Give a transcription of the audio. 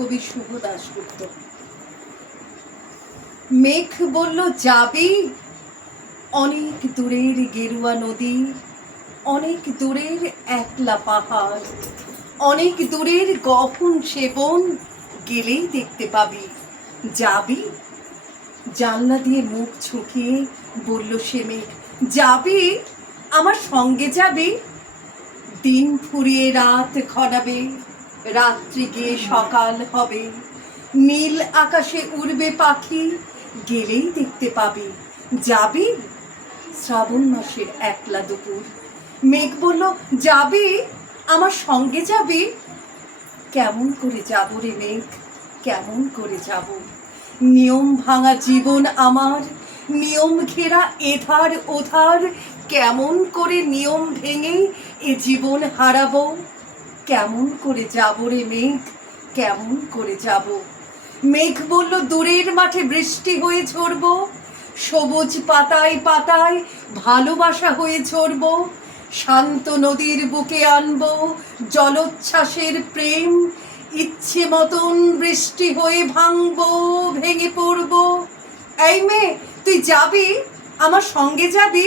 কবি শুভ দাশগুপ্ত। মেঘ বলল যাবি অনেক দূরের গেরুয়া নদী, অনেক দূরের একলা পাহাড়, অনেক দূরের গহন সেবন, গেলেই দেখতে পাবি। যাবি? জানলা দিয়ে মুখ ঝুঁকিয়ে বলল সে মেঘ, যাবি? আমার সঙ্গে যাবি? দিন ফুরিয়ে রাত ঘনাবে, রাত্রি গিয়ে সকাল হবে, নীল আকাশে উড়বে পাখি, গেলেই দেখতে পাবি। যাবি? শ্রাবণ মাসের একলা দুপুর। মেঘ বলল, যাবি? আমার সঙ্গে যাবি? কেমন করে যাব রে মেঘ, কেমন করে যাব? নিয়ম ভাঙা জীবন আমার, নিয়ম ঘেরা এধার ওধার, কেমন করে নিয়ম ভেঙে এ জীবন হারাবো? কেমন করে যাব রে মেঘ, কেমন করে যাব? মেঘ বলল, দূরের মাঠে বৃষ্টি হয়ে ঝরবো, সবুজ পাতায় পাতায় ভালোবাসা হয়ে ঝরবো, শান্ত নদীর বুকে আনবো জলোচ্ছ্বাসের প্রেম, ইচ্ছে মতন বৃষ্টি হয়ে ভাঙবো, ভেঙে পড়বো। এই মেয়ে, তুই যাবি? আমার সঙ্গে যাবি?